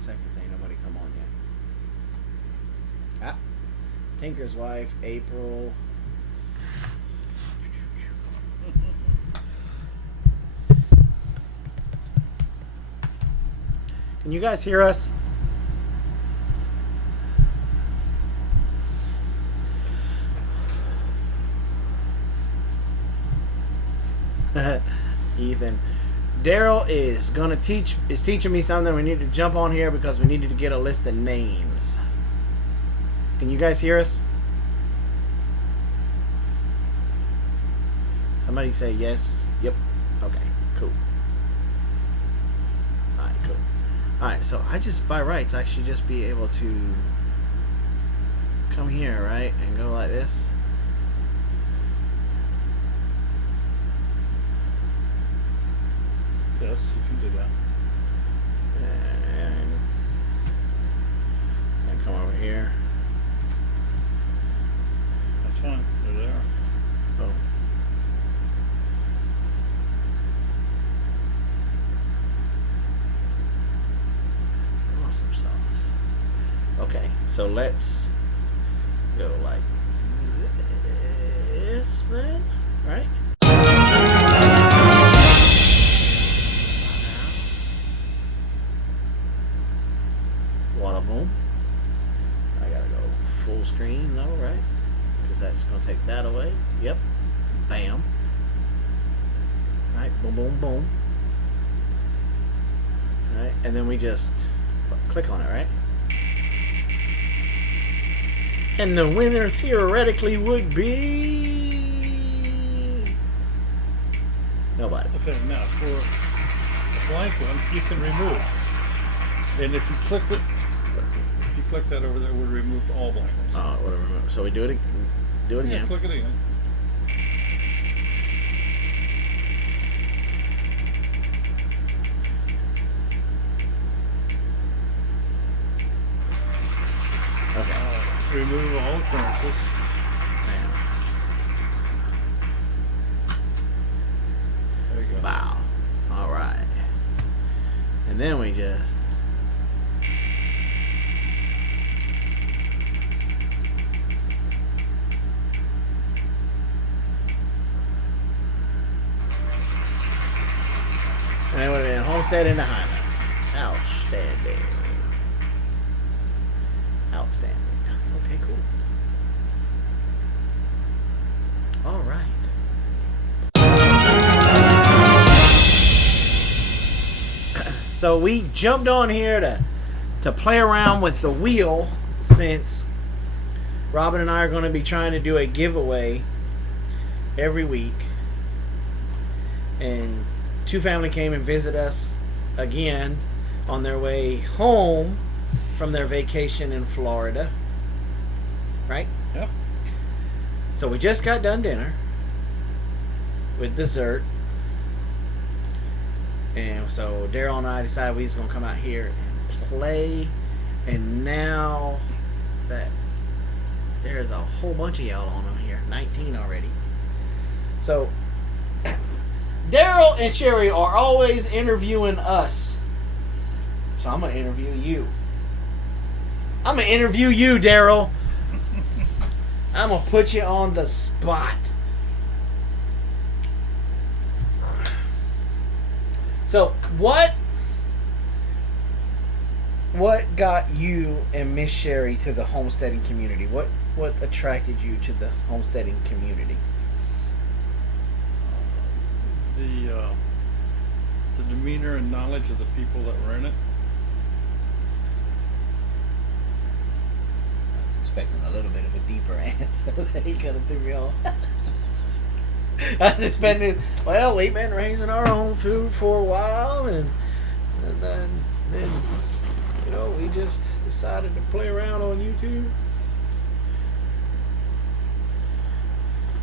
seconds. Ain't nobody come on yet. Ah, Tinker's wife, April. Can you guys hear us? Ethan. Darryll is teaching me something. We need to jump on here because we needed to get a list of names. Can you guys hear us? Somebody say yes. Yep. Okay, cool. Alright, cool. Alright, so by rights I should just be able to come here, right? And go like this. Yes, you can do that. And come over here. That's fine. They're there. Oh. Awesome sauce. Okay, so let's go like this then, right? One of them. I gotta go full screen though, right? Because that's gonna take that away. Yep. Bam. Right. Boom, boom, boom. Right. And then we just click on it, right? And the winner theoretically would be nobody. Okay, now for a blank one, you can remove. And if you click that over there, it would remove all blank ones. Oh, whatever. So we do it again. Yeah, click it again. Okay. Remove all occurrences. Bam. There you go. Wow. All right. And then we just. And it would have been Homestead in the Highlands. Outstanding. Outstanding. Okay, cool. All right. So we jumped on here to play around with the wheel since Robin and I are going to be trying to do a giveaway every week. And Two Family came and visited us again on their way home from their vacation in Florida. Right? Yep. So we just got done dinner with dessert. And so Darryll and I decided we was going to come out here and play. And now that there's a whole bunch of y'all on them here, 19 already. So Darryll and Sherry are always interviewing us. So I'm going to interview you. I'm going to interview you, Darryll. I'm going to put you on the spot. So, what got you and Miss Sherry to the homesteading community? What attracted you to the homesteading community? The demeanor and knowledge of the people that were in it. I was expecting a little bit of a deeper answer. He kind of threw me off. I was expecting, well, we've been raising our own food for a while, and then you know, we just decided to play around on YouTube.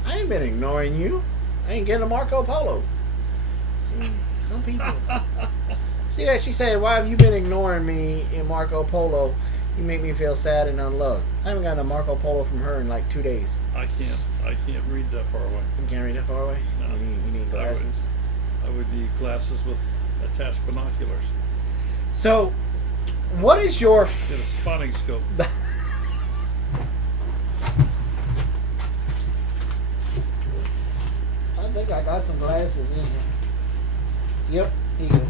I ain't been ignoring you. I ain't getting a Marco Polo. See, some people. See that? She said, why have you been ignoring me in Marco Polo? You make me feel sad and unloved. I haven't gotten a Marco Polo from her in like 2 days. I can't read that far away. You can't read that far away? No. You need glasses? I would need glasses with attached binoculars. So, What is your... Get a spotting scope. I think I got some glasses in here. Yep, here you go.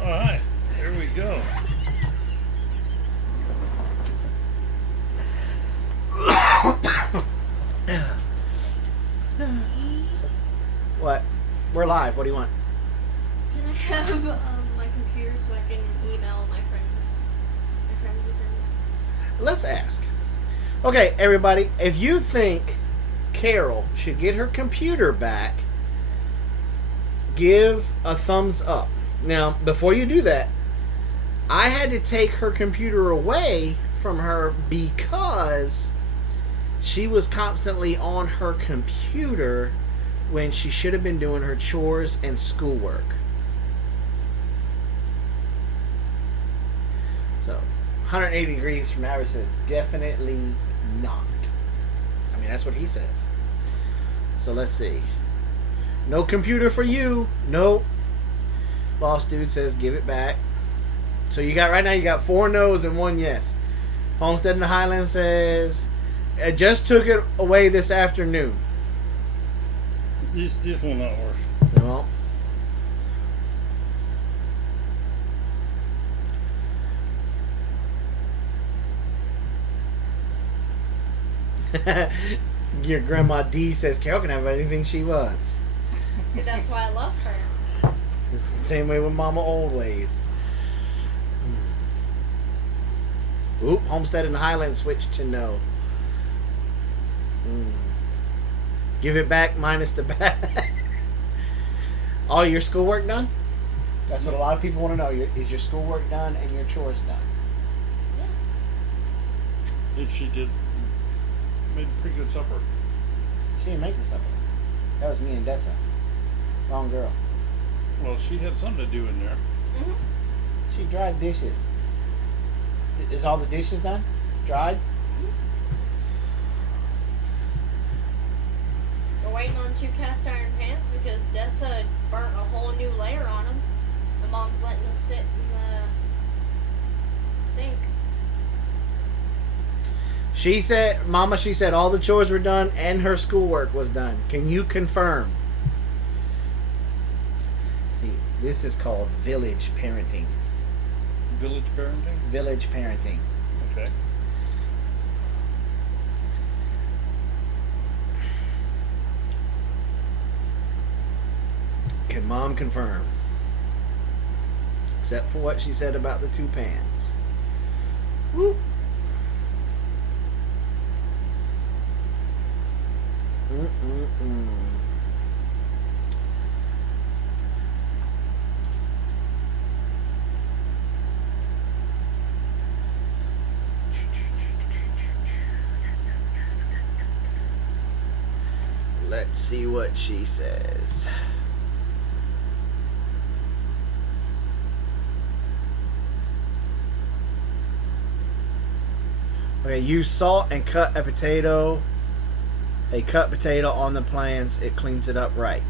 All right, there we go. What? We're live. What do you want? Can I have my computer so I can email my friends and friends? Let's ask. Okay, everybody, if you think Carol should get her computer back, give a thumbs up. Now, before you do that, I had to take her computer away from her because she was constantly on her computer when she should have been doing her chores and schoolwork. So, 180 degrees from Howard says, definitely not. I mean, that's what he says. So, let's see. No computer for you. Nope. Boss Dude says, give it back. So, you got, right now, you got 4 no's and 1 yes. Homestead in the Highlands says, I just took it away this afternoon. This will not work. No. Your grandma D says Carol can have anything she wants. See, that's why I love her. It's the same way with Mama Always. Oop, Homestead in the Highlands switched to no. Give it back minus the back. All your schoolwork done? That's what a lot of people want to know. Is your schoolwork done and your chores done? Yes. And she made a pretty good supper. She didn't make the supper. That was me and Dessa. Wrong girl. Well, she had something to do in there. Mhm. She dried dishes. Is all the dishes done? Dried? We're waiting on 2 cast iron pans because Dessa burnt a whole new layer on them. My mom's letting them sit in the sink. She said, Mama, she said all the chores were done and her schoolwork was done. Can you confirm? See, this is called village parenting. Village parenting? Village parenting. Okay. Can Mom confirm? Except for what she said about the 2 pans. Woo. Let's see what she says. Okay, use salt and cut a cut potato on the plans. It cleans it up right.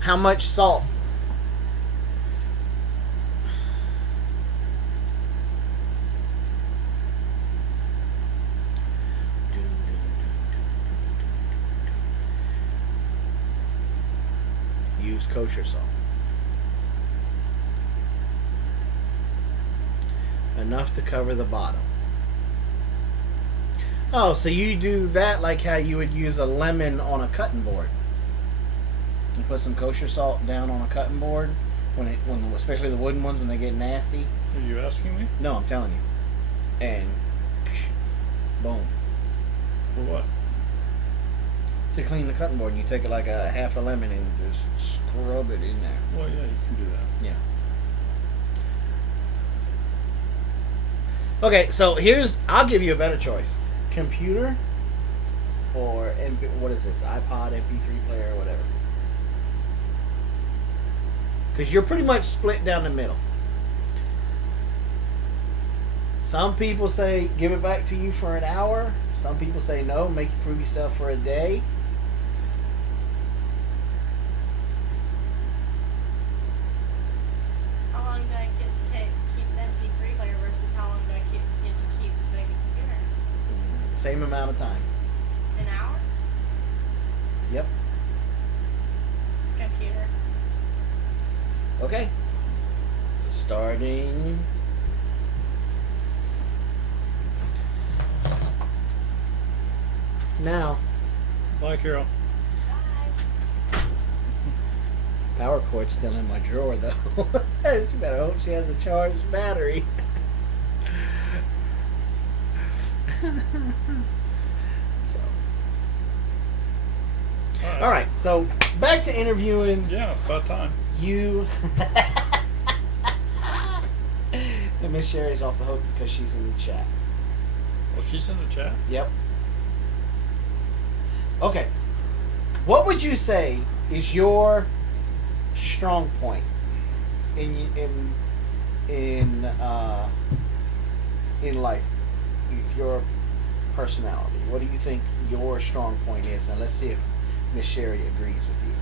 How much salt? Use kosher salt. Enough to cover the bottom. Oh, so you do that like how you would use a lemon on a cutting board. You put some kosher salt down on a cutting board, especially the wooden ones when they get nasty. Are you asking me? No, I'm telling you. And boom. For what? To clean the cutting board, and you take it like a half a lemon and just scrub it in there. Well, yeah, you can do that. Yeah. Okay, so I'll give you a better choice. Computer or what is this? iPod, MP3 player, or whatever. Because you're pretty much split down the middle. Some people say give it back to you for an hour. Some people say no, make you prove yourself for a day. Same amount of time. An hour? Yep. Computer. Okay. Starting. Now. Bye, Carol. Power cord's still in my drawer, though. She better hope she has a charged battery. So. All right. So back to interviewing. Yeah, about time. You. And Miss Sherry's off the hook because she's in the chat. Well, she's in the chat. Yep. Okay. What would you say is your strong point in life with your personality? What do you think your strong point is? And let's see if Miss Sherry agrees with you.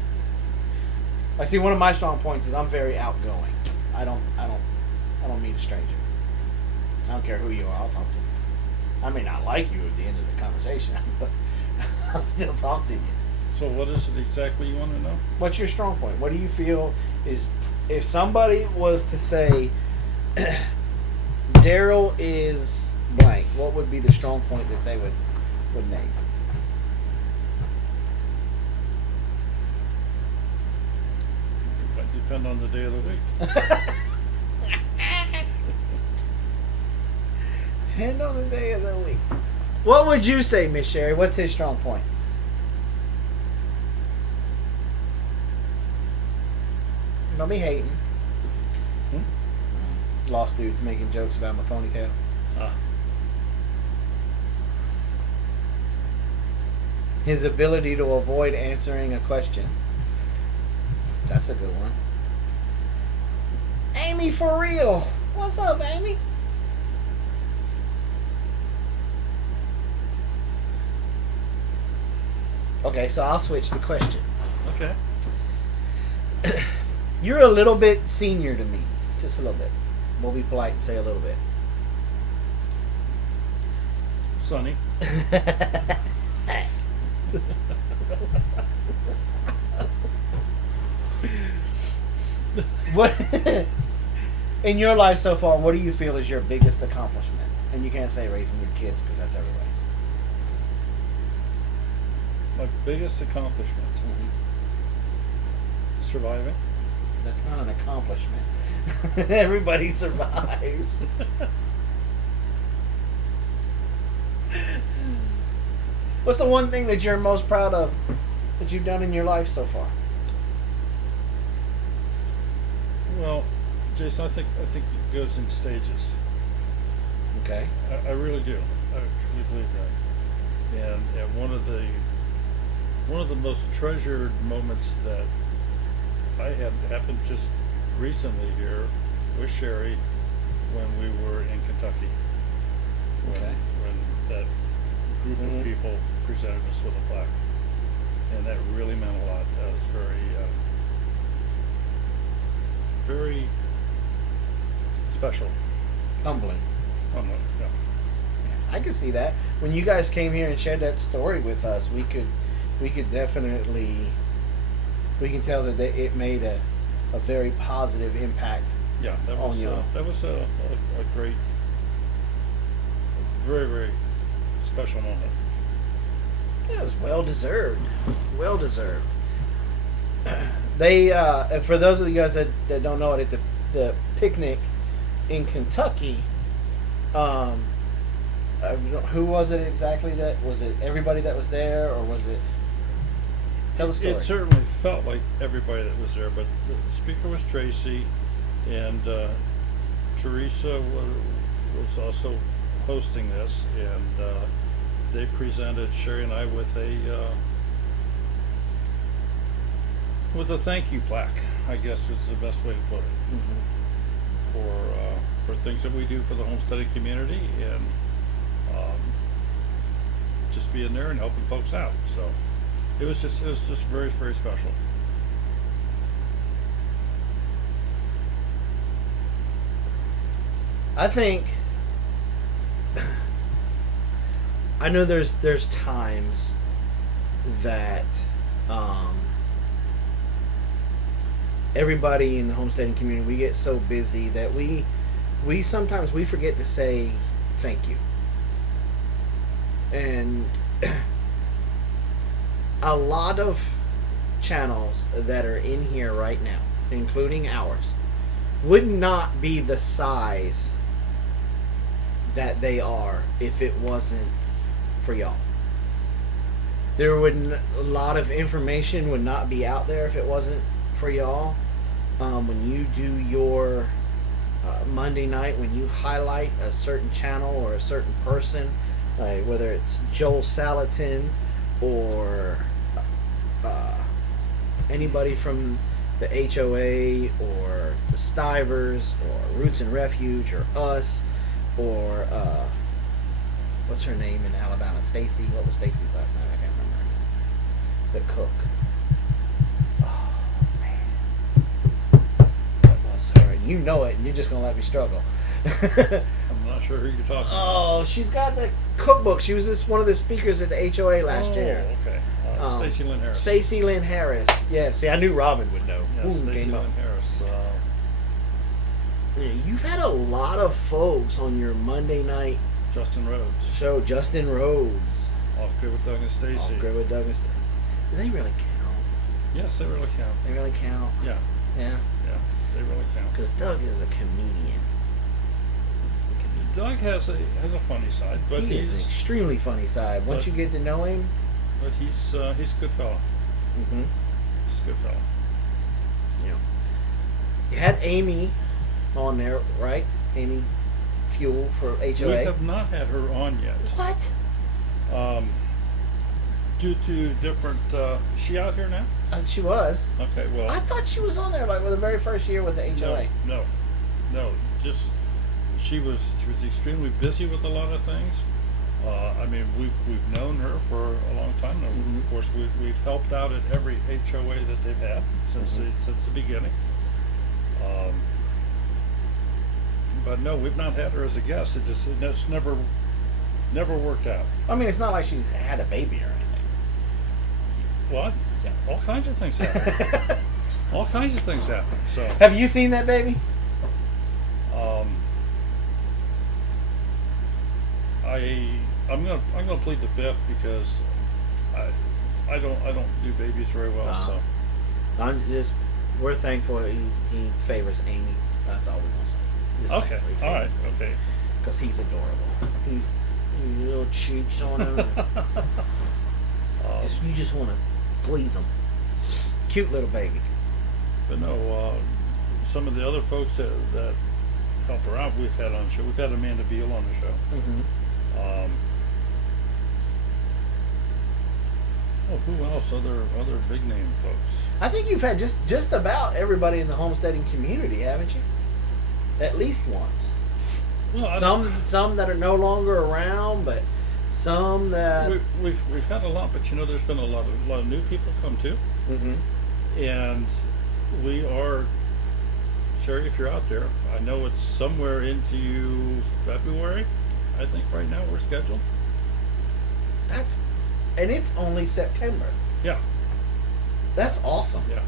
I see one of my strong points is I'm very outgoing. I don't meet a stranger. I don't care who you are, I'll talk to you. I may not like you at the end of the conversation, but I'll still talk to you. So what is it exactly you want to know? What's your strong point? What do you feel is, if somebody was to say Darryll is blank, what would be the strong point that they would name? It might depend on the day of the week. Depend on the day of the week. What would you say, Miss Sherry? What's his strong point? Don't be hating. Lost dude making jokes about my ponytail. His ability to avoid answering a question. That's a good one. Amy, for real. What's up, Amy? Okay, so I'll switch the question. Okay. You're a little bit senior to me. Just a little bit. We'll be polite and say a little bit. Sunny. What in your life so far, what do you feel is your biggest accomplishment? And you can't say raising your kids because that's everybody's. My biggest accomplishments. Surviving. That's not an accomplishment. Everybody survives. What's the one thing that you're most proud of that you've done in your life so far? Well, Jason, I think it goes in stages. Okay. I really do. I truly believe that. And one of the most treasured moments that I had happened just recently here with Sherry when we were in Kentucky. When that group of people presented us with a plaque. And that really meant a lot. That was very special. Humbling. Yeah. I could see that. When you guys came here and shared that story with us, we could definitely, we can tell that it made a very positive impact. Yeah, that on was you. That was a great, very, very special moment. Yeah, it was well deserved. Well deserved. They, for those of you guys that don't know it, at the picnic in Kentucky, who was it exactly? Was it everybody that was there, or was it? Tell the story. It certainly felt like everybody that was there, but the speaker was Tracy, and Teresa was also hosting this, and they presented Sherry and I with a thank you plaque, I guess is the best way to put it, for things that we do for the homesteading community, and just being there and helping folks out. So it was just very, very special. I know there's times that everybody in the homesteading community, we get so busy that we sometimes we forget to say thank you. And a lot of channels that are in here right now, including ours, would not be the size that they are if it wasn't for y'all. There would a lot of information would not be out there if it wasn't for y'all. When you do your Monday night, when you highlight a certain channel or a certain person, whether it's Joel Salatin or anybody from the HOA or the Stivers or Roots and Refuge or us or what's her name in Alabama? Stacy. What was Stacy's last name? I can't remember her name. The cook. Oh man, that was her. You know it, and you're just gonna let me struggle. I'm not sure who you're talking about. Oh, she's got the cookbook. She was one of the speakers at the HOA last year. Okay. Stacy Lynn Harris. Stacy Lynn Harris. Yeah, see, I knew Robin would know. Yeah, Stacy Lynn Harris. You've had a lot of folks on your Monday night Justin Rhodes. show. Justin Rhodes. Off Grid with Doug and Stacy. Off Grid with Doug and Stacy. Do they really count? Yes, they really count. They really count? Yeah. Yeah? Yeah, they really count. Because Doug is a comedian. Doug has a funny side, but He is an extremely funny side. Once you get to know him. But he's a good fella. Mm-hmm. He's a good fella. Yeah. You had Amy on there, right? Amy Fuel for HOA. We have not had her on yet. What? Due to different. Is she out here now? She was. Okay, well. I thought she was on there like with the very first year with the HOA. No. Just she was extremely busy with a lot of things. I mean, we've known her for a long time now. Mm-hmm. Of course, we've helped out at every HOA that they've had since the beginning. But no, we've not had her as a guest. It's never worked out. I mean, it's not like she's had a baby or anything. What? Yeah, all kinds of things happen. All kinds of things happen. So. Have you seen that baby? I'm gonna plead the fifth because I don't do babies very well. So we're thankful he favors Amy. That's all we're gonna say. Okay. All right. Okay. Because he's adorable. He's little cheeks on him. You just want to squeeze him. Cute little baby. But no, some of the other folks that help her out, we've had on the show. We've had Amanda Beal on the show. Mm-hmm. Who else? Other big name folks. I think you've had just about everybody in the homesteading community, haven't you? At least once. Well, some that are no longer around, but some that we've had a lot. But there's been a lot of new people come too. Mm-hmm. And we are, Sherry, if you're out there, I know it's somewhere into February. I think right now we're scheduled. And it's only September. Yeah. That's awesome. Yeah.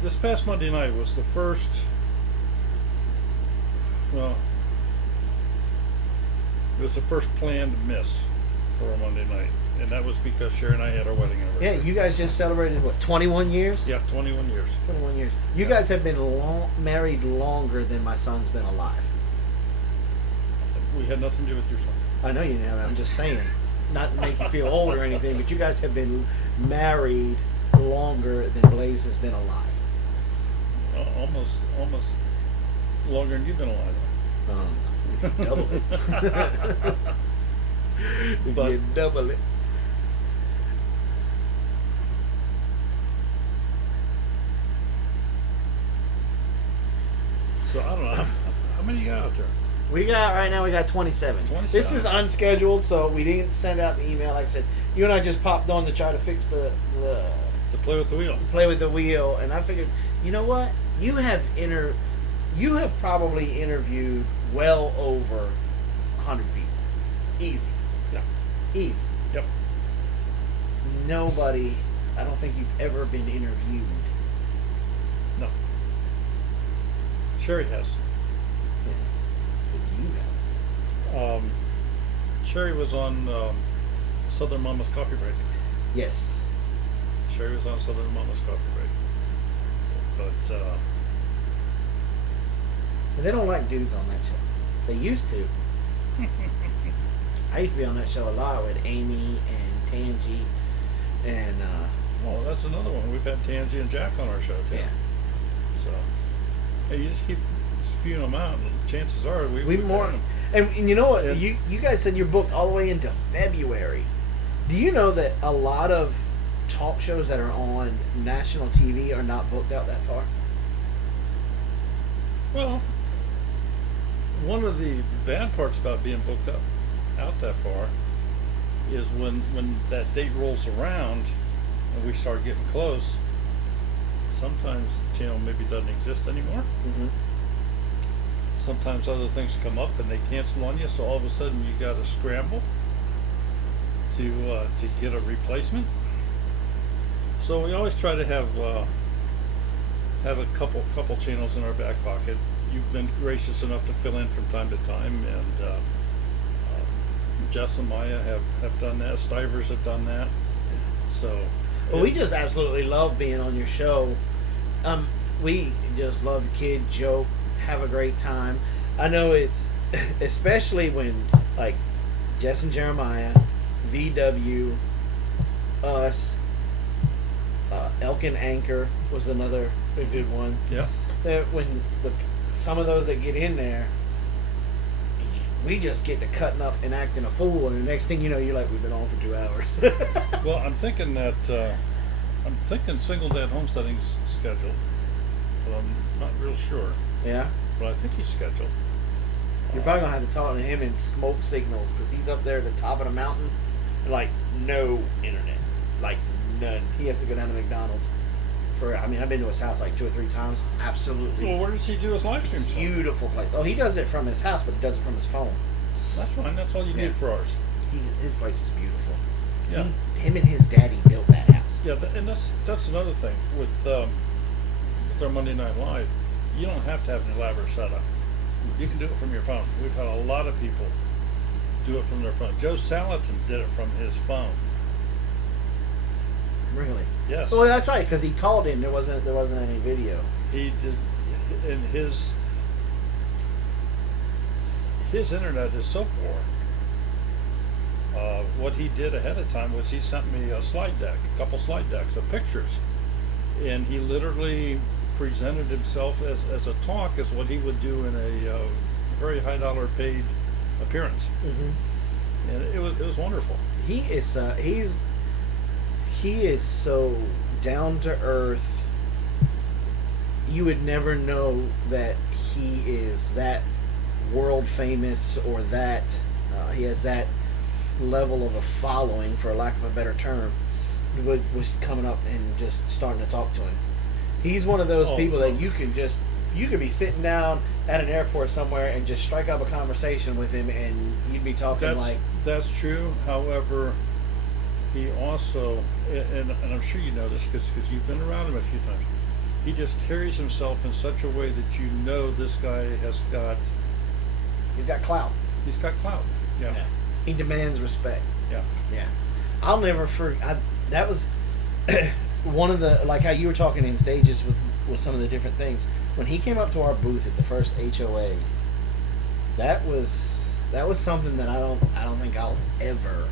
This past Monday night was the first. Well, it was the first planned miss for a Monday night, and that was because Sherry and I had our wedding anniversary. Yeah, you guys just celebrated, what, 21 years? Yeah, 21 years. 21 years. You guys have been married longer than my son's been alive. We had nothing to do with your son. I know you have. I'm just saying, not to make you feel old or anything, but you guys have been married longer than Blaze has been alive. Almost longer than you've been alive. Double it. But double it. So I don't know how many you got out there. We got 27. This is unscheduled, so we didn't send out the email. Like I said, you and I just popped on to try to fix to play with the wheel. Play with the wheel, and I figured, you know what? You have probably interviewed well over 100 people, easy. Yeah. Easy. Yep. Nobody, I don't think you've ever been interviewed. No. Sherry has. Yes. But you have. Sherry was on Southern Mama's Coffee Break. Yes. Sherry was on Southern Mama's Coffee Break. But But they don't like dudes on that show. They used to. I used to be on that show a lot with Amy and Tangi and well, that's another one. We've had Tansy and Jack on our show too. yeah. So hey, you just keep spewing them out, and chances are We more and you know what? Yeah. You guys said you're booked all the way into February. Do you know that a lot of talk shows that are on national TV are not booked out that far? Well, one of the bad parts about being booked up out that far is when that date rolls around and we start getting close, sometimes the channel maybe doesn't exist anymore. Mm-hmm. Sometimes other things come up and they cancel on you, so all of a sudden you got to scramble to get a replacement. So we always try to have a couple channels in our back pocket. You've been gracious enough to fill in from time to time, and Jess and Maya have done that. Stivers have done that. So Well, we just absolutely love being on your show. We just love to kid, joke, have a great time. I know it's especially when like Jess and Jeremiah, VW, us, Elk and Anchor was another a good one. yeah. That when some of those that get in there, we just get to cutting up and acting a fool, and the next thing you know, you're like, we've been on for 2 hours. Well, I'm thinking Single Dad Homesteading's scheduled, but I'm not real sure. Yeah, But I think he's scheduled. you're probably gonna have to talk to him in smoke signals because he's up there at the top of the mountain, and like no internet, like none. He has to go down to McDonald's. I mean, I've been to his house like 2 or 3 times. Absolutely Well, where does he do his live streams from? beautiful place. Oh, he does it from his house, but he does it from his phone. That's fine. That's all you Yeah. need for ours. His place is beautiful. Yeah. Him and his daddy built that house. Yeah, and that's another thing with our Monday Night Live. You don't have to have an elaborate setup. You can do it from your phone. We've had a lot of people do it from their phone. Joe Salatin did it from his phone. Really? Yes. Well, that's right, because he called in. There wasn't any video. He did, and his internet is so poor. What he did ahead of time was he sent me a slide deck, a couple slide decks of pictures, and he literally presented himself as a talk as what he would do in a very high dollar paid appearance, and it was wonderful. He is he is so down to earth. You would never know that he is that world famous or that he has that level of a following, for lack of a better term, was coming up and just starting to talk to him. He's one of those people that you could be sitting down at an airport somewhere and just strike up a conversation with him, and you'd be talking That's true. However, he also, and I'm sure you know this because you've been around him a few times, he just carries himself in such a way that you know this guy he's got clout. He's got clout. Yeah. He demands respect. Yeah. Yeah. I'll never forget. That was one of the, like how you were talking in stages with some of the different things. When he came up to our booth at the first HOA, that was something that I don't think I'll ever.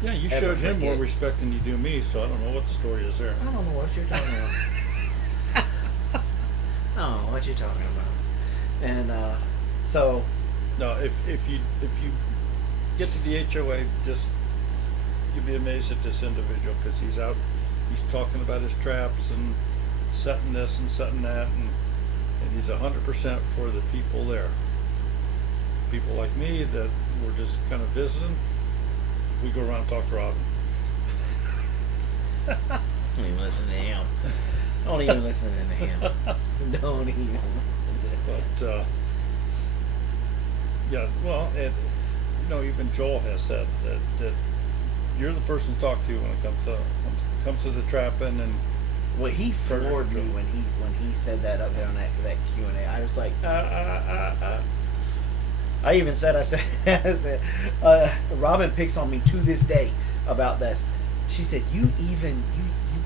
Yeah, you ever showed him more forget. respect than you do me, so I don't know what the story is there. I don't know what you're talking about. I don't know what you're talking about. And so. No, if you get to the HOA, just you'll be amazed at this individual because he's talking about his traps and setting this and setting that, and he's 100% for the people there. People like me that were just kind of visiting, we go around and talk to Robin. Don't even listen to him. Don't even listen to him. Don't even listen to him. But yeah, well, even Joel has said that you're the person to talk to when it comes to the trapping and. Well, he floored me when he said that up there on that Q&A. I was like, I even said, I said, Robin picks on me to this day about this. She said, you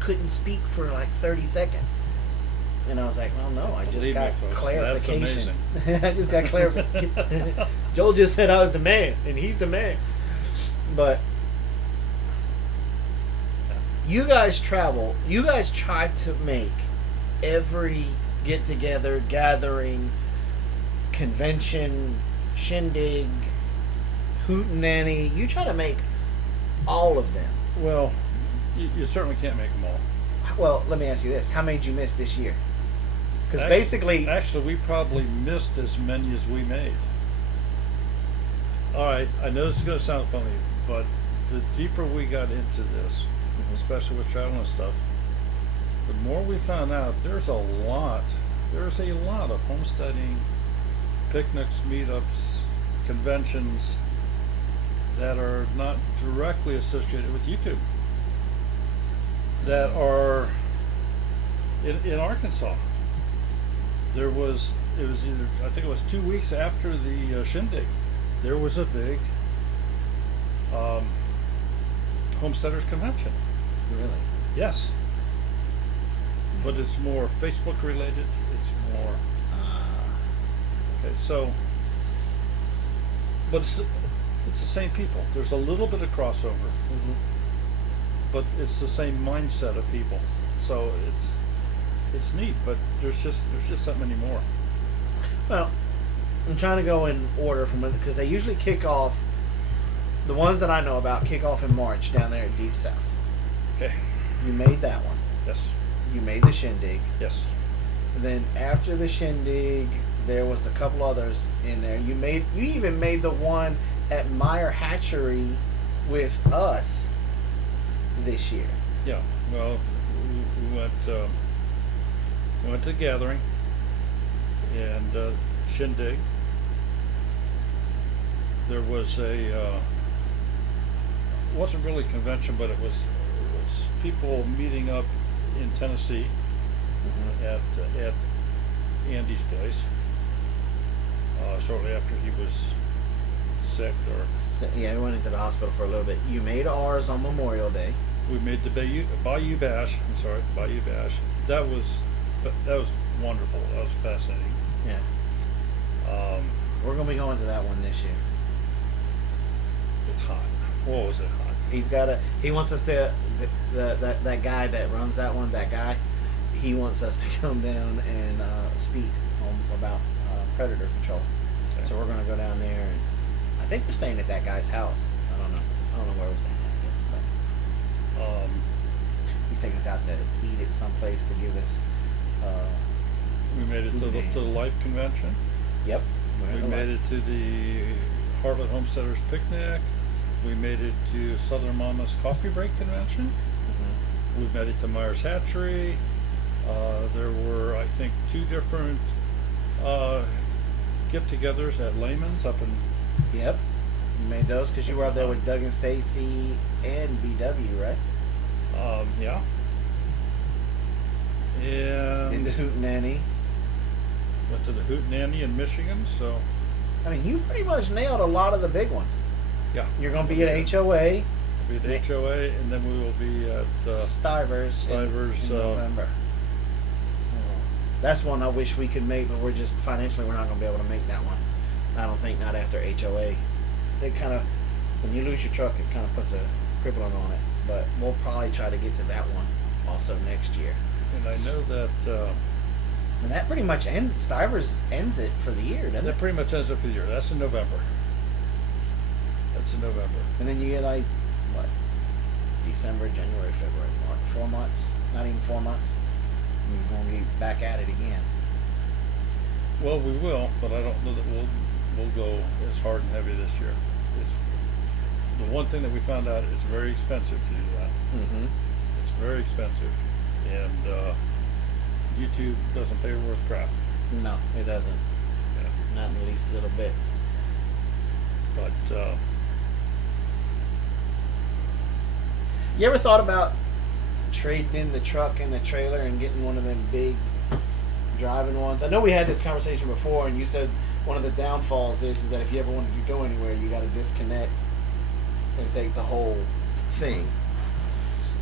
couldn't speak for like 30 seconds. And I was like, well, no, I just got clarification. I just got clarification. Joel just said I was the man, and he's the man. But you guys travel. You guys try to make every get-together, gathering, convention, shindig, hootenanny. You try to make all of them. Well, you certainly can't make them all. Well, let me ask you this. How many did you miss this year? Because basically... Actually, we probably missed as many as we made. All right, I know this is going to sound funny, but the deeper we got into this, especially with travel and stuff, the more we found out there's a lot of homesteading, picnics, meetups, conventions that are not directly associated with YouTube, that are in Arkansas. It was either, I think it was 2 weeks after the shindig, there was a big Homesteaders convention. Really? Yes. But it's more Facebook related. It's more. Okay, so. But it's the same people. There's a little bit of crossover, but it's the same mindset of people. So it's neat, but there's just that many more. Well, I'm trying to go in order from it because they usually kick off. The ones that I know about kick off in March down there at Deep South. Okay. You made that one. Yes. You made the shindig. Yes. And then after the shindig, there was a couple others in there. You even made the one at Meyer Hatchery with us this year. Yeah. Well, we went to gathering and shindig. There was a wasn't really a convention, but it was people meeting up in Tennessee at Andy's place shortly after he was sick. Yeah, he went into the hospital for a little bit. You made ours on Memorial Day. We made the Bayou Bash. I'm sorry, Bayou Bash. That was wonderful. That was fascinating. Yeah. We're gonna be going to that one this year. It's hot. What was it hot? He wants us to that guy that runs that one. That guy, he wants us to come down and speak about predator control. Okay. So we're gonna go down there, and I think we're staying at that guy's house. I don't know where we're staying at yet, but he's taking us out to eat at some place to give us. We made it to the Life Convention. Yep. We made it to the Harvard Homesteaders Picnic. We made it to Southern Mama's Coffee Break Convention. We made it to Myers Hatchery. There were, I think, 2 different get-togethers at Lehman's up in... Yep. You made those because you were out there with Doug and Stacy and VW, right? Yeah. And... In the Hootenanny. Went to the Hootenanny in Michigan, so... I mean, you pretty much nailed a lot of the big ones. Yeah. You're going to be at HOA. We'll be at HOA, and then we will be at... Stivers in November. That's one I wish we could make, but we're not going to be able to make that one. I don't think, not after HOA. It kind of, when you lose your truck, it kind of puts a crippling on it. But we'll probably try to get to that one also next year. And I know that... and that pretty much Stivers ends it for the year, doesn't it? That pretty much ends it for the year. That's in November. And then you get like, what? December, January, February, March. 4 months? Not even 4 months? You're going to get back at it again. Well, we will, but I don't know that we'll go as hard and heavy this year. It's the one thing that we found out, it's very expensive to do that. It's very expensive. And YouTube doesn't pay worth crap. No, it doesn't. Yeah. Not in the least little bit. But You ever thought about trading in the truck and the trailer and getting one of them big driving ones? I know we had this conversation before, and you said one of the downfalls is that if you ever wanted to go anywhere, you got to disconnect and take the whole thing,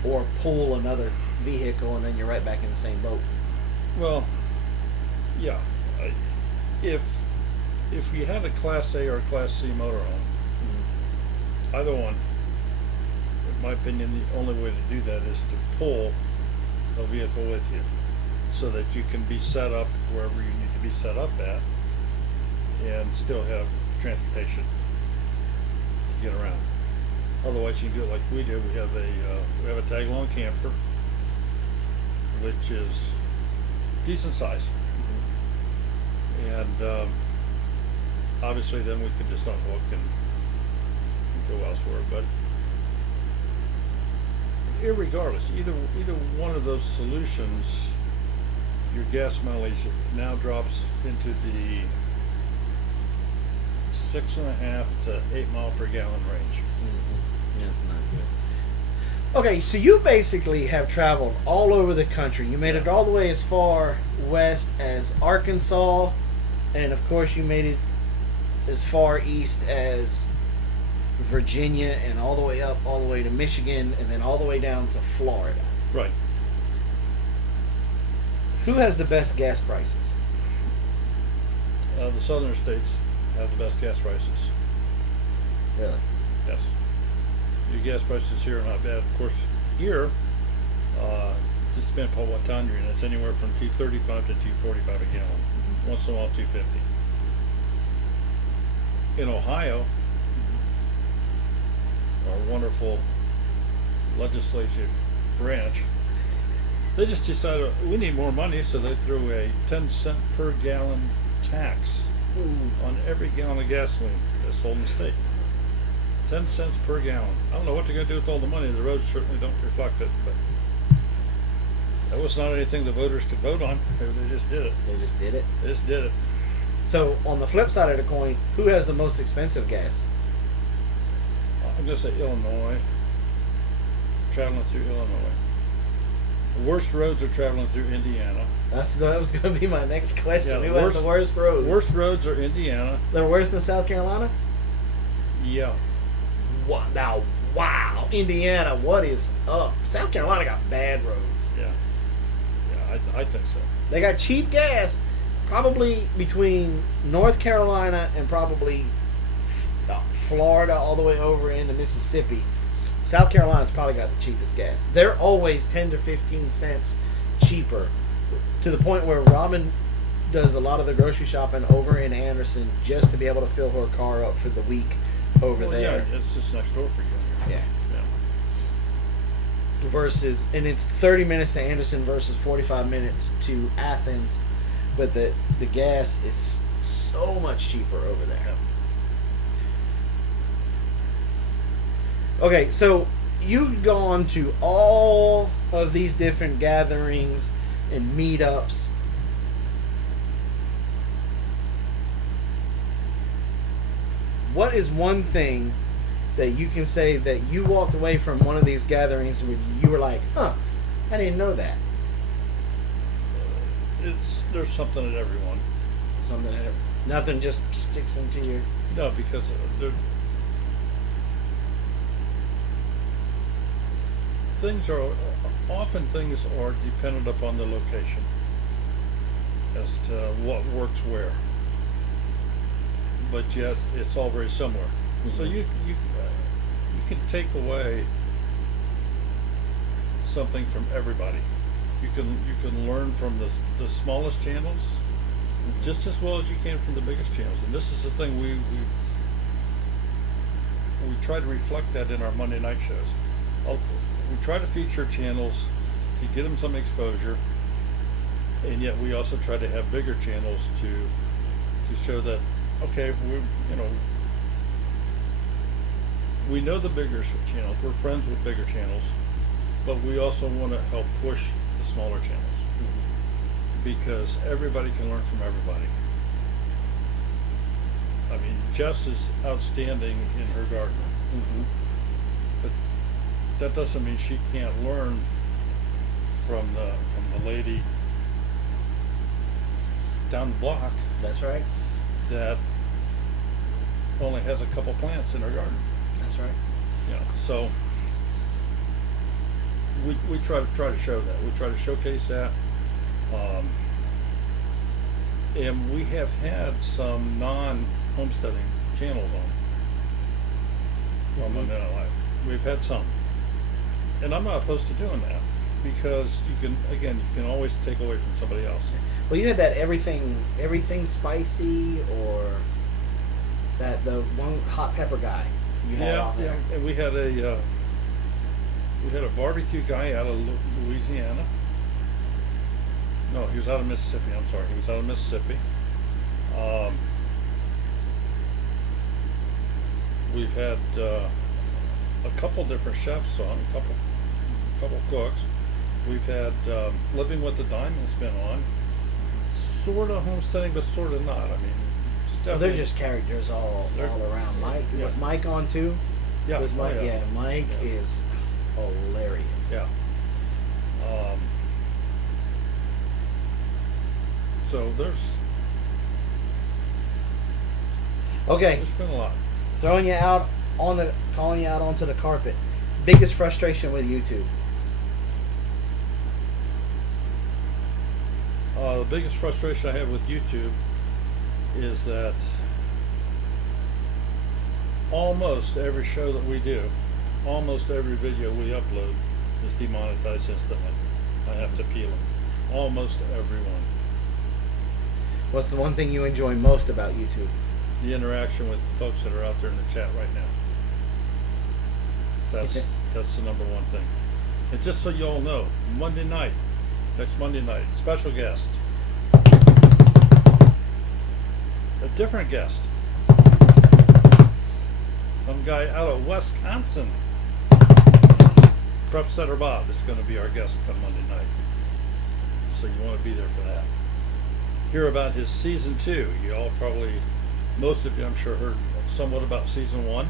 or pull another vehicle, and then you're right back in the same boat. Well, yeah. If you had a Class A or a Class C motorhome, either one, in my opinion, the only way to do that is to pull a vehicle with you, so that you can be set up wherever you need to be set up at, and still have transportation to get around. Otherwise, you can do it like we do. We have a tag-along camper, which is decent size, and obviously, then we could just unhook and go elsewhere. But irregardless, either one of those solutions, your gas mileage now drops into the 6.5 to 8 mile per gallon range. That's not good. Okay, so you basically have traveled all over the country. You made it all the way as far west as Arkansas, and of course you made it as far east as Virginia, and all the way up, all the way to Michigan, and then all the way down to Florida. Right. Who has the best gas prices? The southern states have the best gas prices. Really? Yes. Your gas prices here are not bad. Of course, here, just depends upon what town you're in. It's anywhere from $2.35 to $2.45 a gallon. Once in a while, $2.50. In Ohio, our wonderful legislative branch, they just decided we need more money, so they threw a 10-cent per gallon tax on every gallon of gasoline that's sold in the state. 10 cents per gallon. I don't know what they're going to do with all the money. The roads certainly don't reflect it, but that was not anything the voters could vote on. They just did it. They just did it? They just did it. So, on the flip side of the coin, who has the most expensive gas? I'm going to say Illinois. Traveling through Illinois. The worst roads are traveling through Indiana. That was going to be my next question. Yeah, Who has the worst roads? Worst roads are Indiana. They're worse than South Carolina? Yeah. Wow. Now, wow. Indiana, what is up? South Carolina got bad roads. Yeah. Yeah, I think so. They got cheap gas, probably between North Carolina and probably Florida all the way over into Mississippi. South Carolina's probably got the cheapest gas. They're always 10 to 15 cents cheaper, to the point where Robin does a lot of the grocery shopping over in Anderson just to be able to fill her car up for the week over there. Yeah, it's just next door for you. Yeah. Yeah. Versus, and it's 30 minutes to Anderson versus 45 minutes to Athens, but the gas is so much cheaper over there. Yeah. Okay, so you've gone to all of these different gatherings and meetups. What is one thing that you can say that you walked away from one of these gatherings where you were like, huh, I didn't know that? There's something at every one. Something that nothing just sticks into your... No, because things are dependent upon the location as to what works where, but yet it's all very similar. Mm-hmm. So you can take away something from everybody. You can learn from the smallest channels just as well as you can from the biggest channels. And this is the thing we try to reflect that in our Monday night shows. We try to feature channels to get them some exposure, and yet we also try to have bigger channels to show that, okay, we know the bigger channels, we're friends with bigger channels, but we also want to help push the smaller channels, because everybody can learn from everybody. I mean, Jess is outstanding in her garden, but that doesn't mean she can't learn from the lady down the block That's right. that only has a couple plants in her garden. That's right. Yeah, so we try to show that. We try to showcase that. And we have had some non-homesteading channels on Monday Night Live. We've had some, and I'm not opposed to doing that because you can always take away from somebody else. Well, you had that everything spicy, or the one hot pepper guy you had on there. Yeah, and we had a barbecue guy out of Louisiana. No, he was out of Mississippi. I'm sorry, he was out of Mississippi. We've had a couple different chefs on, a couple cooks. We've had Living with the Diamonds been on. Sort of homesteading, but sort of not. I mean, Well, they're just characters all around. Mike, was Mike on too? Yeah, Was Mike? Yeah, Mike Yeah. is hilarious. Yeah. So Okay, there's been a lot. calling you out onto the carpet. Biggest frustration with YouTube. The biggest frustration I have with YouTube is that almost every show that we do, almost every video we upload is demonetized instantly. I have to appeal them. Almost everyone. What's the one thing you enjoy most about YouTube? The interaction with the folks that are out there in the chat right now. That's the number one thing. And just so you all know, next Monday night, special guest. A different guest. Some guy out of Wisconsin. Prepstetter Bob is going to be our guest come Monday night. So you want to be there for that. Hear about his season 2. You all probably, most of you I'm sure, heard somewhat about season 1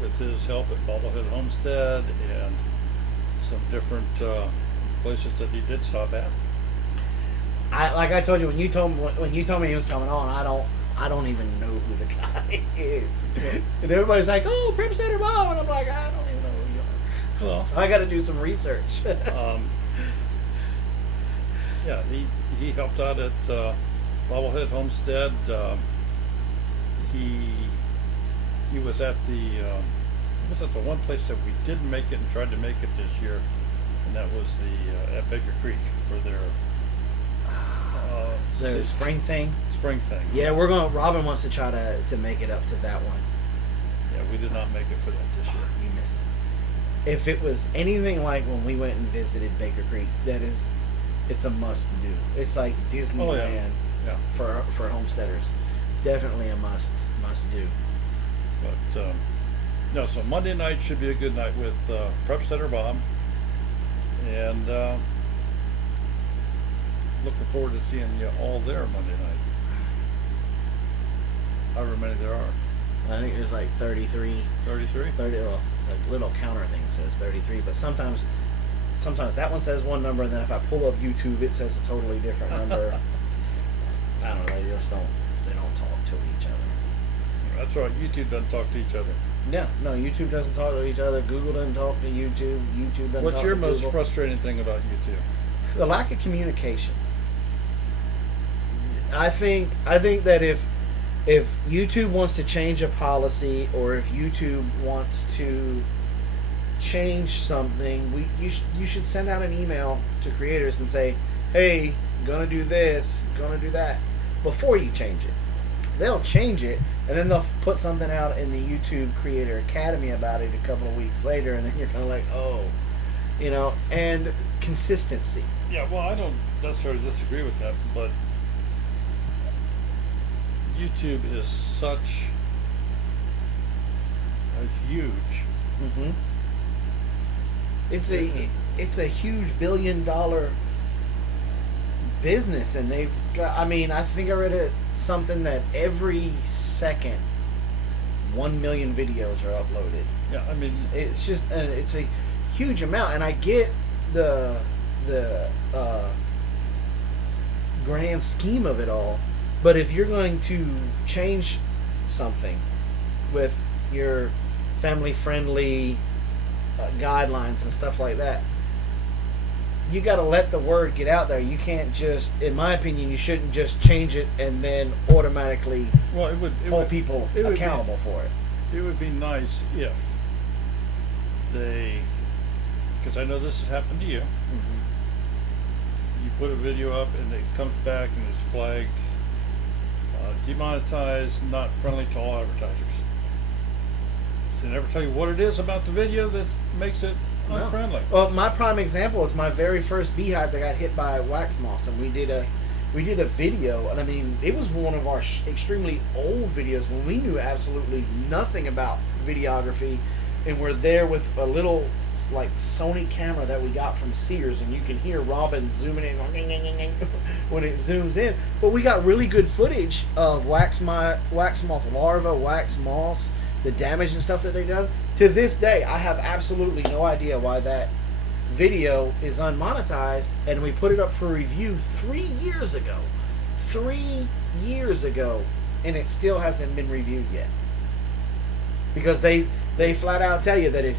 with his help at Bobblehead Homestead and some different places that he did stop at. Like I told you, when you told me he was coming on, I don't even know who the guy is. And everybody's like, "Oh, Prep Center Bob," and I'm like, I don't even know who you are. Well, So I got to do some research. Yeah, he helped out at Bobblehead Homestead. He was at the one place that we didn't make it and tried to make it this year, and that was at Baker Creek for their The spring thing. Spring thing. Yeah, Robin wants to try to make it up to that one. Yeah, we did not make it for that this year. You missed it. If it was anything like when we went and visited Baker Creek, it's a must do. It's like Disneyland Yeah. for homesteaders. Definitely a must do. But no, so Monday night should be a good night with Prepstetter Bob, and looking forward to seeing you all there Monday night. However many there are. I think there's like 33. 33? 30. Well, the little counter thing says 33, but sometimes that one says one number, and then if I pull up YouTube, it says a totally different number. I don't know. They don't talk to each other. That's right. YouTube doesn't talk to each other. Yeah, no, YouTube doesn't talk to each other. Google doesn't talk to YouTube. YouTube doesn't What's talk your to most Google. frustrating thing about YouTube? The lack of communication. I think that if YouTube wants to change a policy, or if YouTube wants to change something, you should send out an email to creators and say, "Hey, gonna do this, gonna do that," before you change it. They'll change it, and then they'll put something out in the YouTube Creator Academy about it a couple of weeks later, and then you're kind of like, oh, and consistency. Yeah, well, I don't necessarily disagree with that, but YouTube is such a huge. Mm-hmm. It's a huge $1 billion business, and they've got. I mean, I think I read something that every second 1 million videos are uploaded. Yeah, I mean, It's just it's a huge amount, and I get the grand scheme of it all. But if you're going to change something with your family-friendly guidelines and stuff like that, you got to let the word get out there. You can't just, in my opinion, you shouldn't just change it and then automatically hold people accountable for it. It would be nice if they, because I know this has happened to you. You put a video up and it comes back and it's flagged demonetized, not friendly to all advertisers. So they never tell you what it is about the video that makes it unfriendly. Well, my prime example is my very first beehive that got hit by wax moss, and we did a video, and I mean, it was one of our extremely old videos when we knew absolutely nothing about videography, and we're there with a little like Sony camera that we got from Sears, and you can hear Robin zooming in when it zooms in. But we got really good footage of wax moth larvae, wax moss, the damage and stuff that they done. To this day, I have absolutely no idea why that video is unmonetized, and we put it up for review 3 years ago. 3 years ago, and it still hasn't been reviewed yet. Because they flat out tell you that if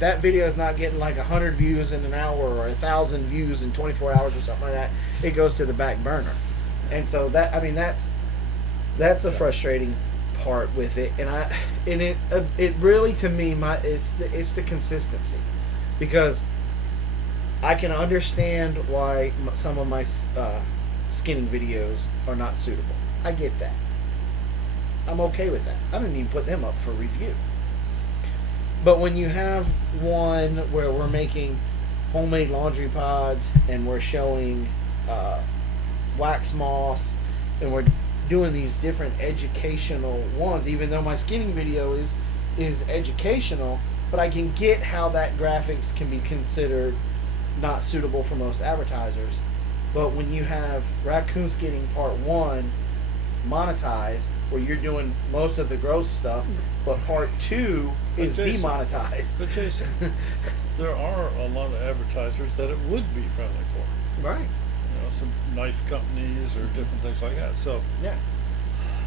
that video is not getting like 100 views in an hour or 1,000 views in 24 hours or something like that, it goes to the back burner. And so that's a frustrating part with it, and it really, to me, it's the consistency, because I can understand why some of my skinning videos are not suitable. I get that. I'm okay with that. I didn't even put them up for review. But when you have one where we're making homemade laundry pods and we're showing wax moss and we're doing these different educational ones, even though my skinning video is educational, but I can get how that graphics can be considered not suitable for most advertisers. But when you have raccoon skinning part 1 monetized, where you're doing most of the gross stuff, but part 2 is demonetized. But Jason, there are a lot of advertisers that it would be friendly for. Right. You know, some knife companies or different things like that. So yeah,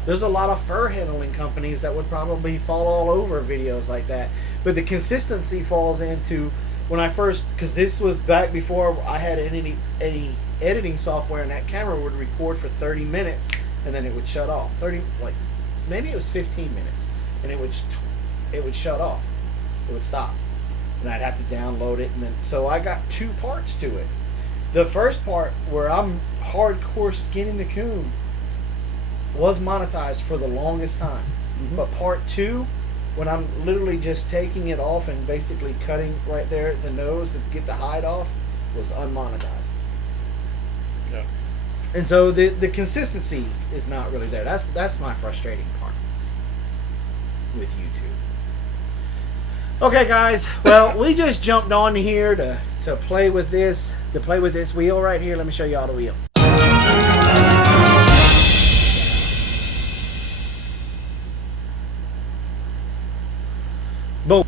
there's a lot of fur handling companies that would probably fall all over videos like that. But the consistency falls into when I first, because this was back before I had any editing software, and that camera would record for 30 minutes and then it would shut off. Maybe it was 15 minutes, and it would shut off. It would stop, and I'd have to download it, and then so I got 2 parts to it. The first part, where I'm hardcore skinning the coon, was monetized for the longest time. But part 2, when I'm literally just taking it off and basically cutting right there at the nose to get the hide off, was unmonetized. yeah. And so the consistency is not really there. That's my frustrating part with YouTube. Okay, guys. Well, we just jumped on here to play with this wheel right here. Let me show you all the wheel. Boom.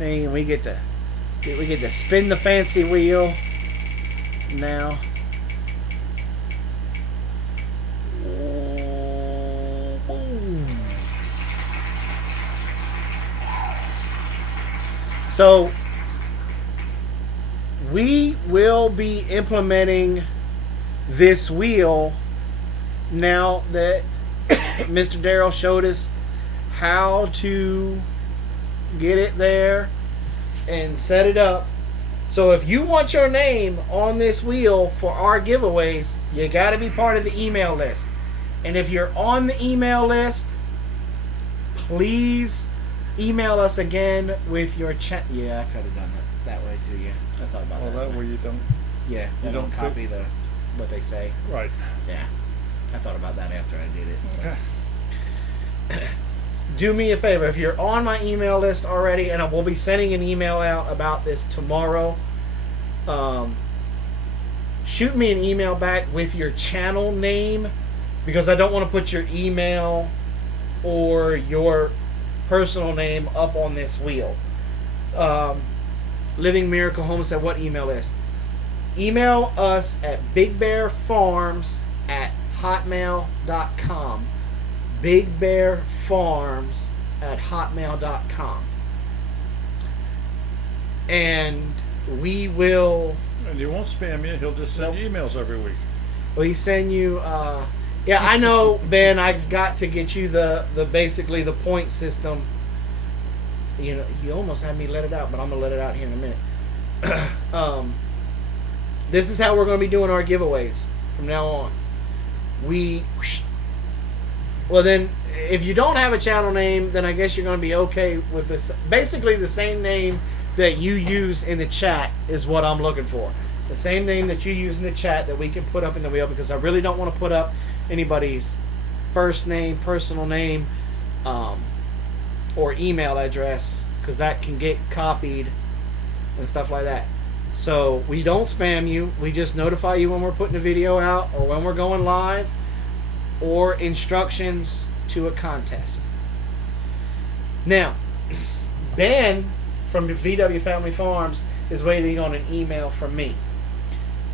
And we get to spin the fancy wheel now. So we will be implementing this wheel now that Mr. Darryll showed us how to get it there and set it up. So if you want your name on this wheel for our giveaways, you got to be part of the email list. And if you're on the email list, please email us again with your chat. Yeah, I could have done it that way too. Yeah, I thought about that. Well, that way you don't. Yeah, you don't copy what they say. Right. Yeah, I thought about that after I did it. Okay. Do me a favor, if you're on my email list already, and I will be sending an email out about this tomorrow, shoot me an email back with your channel name, because I don't want to put your email or your personal name up on this wheel. Living Miracle Homestead, what email list? Email us at bigbearfarms@hotmail.com. bigbearfarms@hotmail.com. And we will... And he won't spam you. He'll just send you emails every week. Well, he send you... yeah, I know, Ben, I've got to get you the basically the point system. You know, you almost had me let it out, but I'm going to let it out here in a minute. This is how we're going to be doing our giveaways from now on. Well, then, if you don't have a channel name, then I guess you're going to be okay with this. Basically, the same name that you use in the chat is what I'm looking for. The same name that you use in the chat that we can put up in the wheel, because I really don't want to put up anybody's first name, personal name, or email address, because that can get copied and stuff like that. So we don't spam you. We just notify you when we're putting a video out or when we're going live, or instructions to a contest. Now, Ben from VW Family Farms is waiting on an email from me.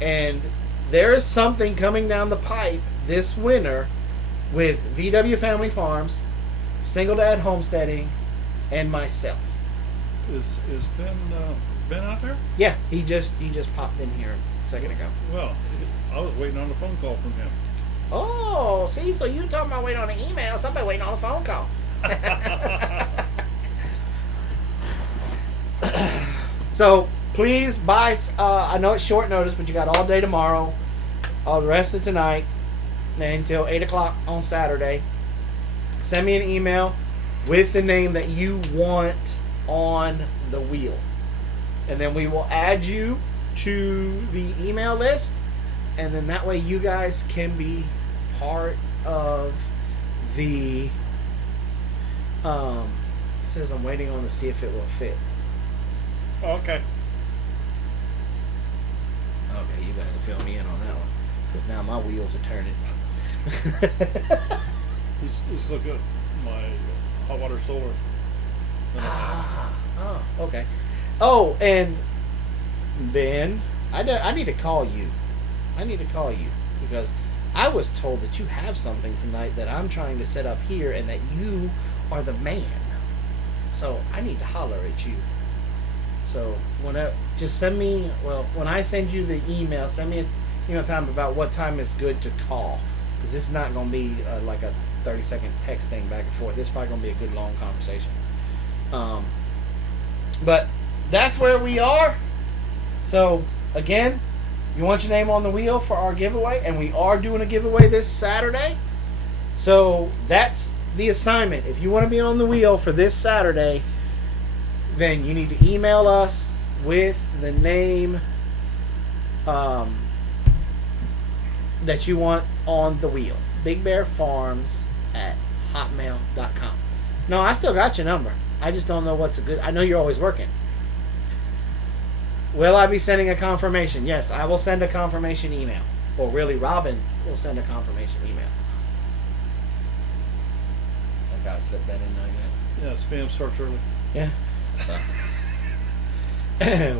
And there is something coming down the pipe this winter with VW Family Farms, Single Dad Homesteading, and myself. Is Ben out there? Yeah, he just popped in here a second ago. Well, I was waiting on a phone call from him. Oh, see, so you talking about waiting on an email, somebody waiting on a phone call. So please buy, I know it's short notice, but you got all day tomorrow, all the rest of tonight, until 8 o'clock on Saturday. Send me an email with the name that you want on the wheel. And then we will add you to the email list. And then that way you guys can be part of the... it says I'm waiting on to see if it will fit. Okay. Okay, you got to fill me in on that one, because now my wheels are turning. Let's look at my hot water solar. Oh, okay. Oh, and Ben, I need to call you. I need to call you, because I was told that you have something tonight that I'm trying to set up here, and that you are the man. So I need to holler at you. So just send me, when I send you the email, send me a time about what time is good to call, because it's not going to be like a 30-second text thing back and forth. It's probably going to be a good long conversation. But that's where we are. So again, you want your name on the wheel for our giveaway, and we are doing a giveaway this Saturday. So that's the assignment. If you want to be on the wheel for this Saturday, then you need to email us with the name that you want on the wheel. bigbearfarms@hotmail.com. No, I still got your number. I just don't know what's a good... I know you're always working. Will I be sending a confirmation? Yes, I will send a confirmation email. Or really, Robin will send a confirmation email. I gotta slip that in like that. Yeah, spam starts early. Yeah.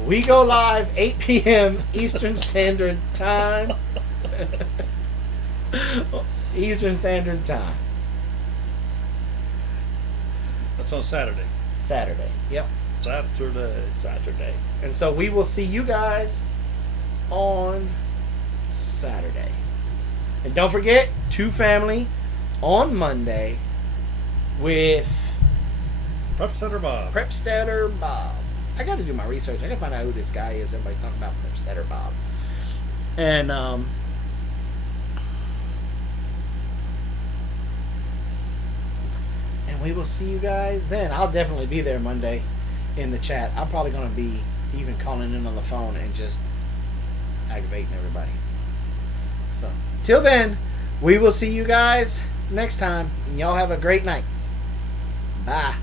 We go live 8 p.m. Eastern Standard Time. Eastern Standard Time. That's on Saturday. Saturday. Yep. Saturday. And so we will see you guys on Saturday. And don't forget, Two Family on Monday with Prepsteader Bob. Prepsteader Bob. I got to do my research. I got to find out who this guy is. Everybody's talking about Prepsteader Bob. And we will see you guys then. I'll definitely be there Monday in the chat. I'm probably going to be even calling in on the phone and just aggravating everybody. So, till then, we will see you guys next time. And y'all have a great night. Bye.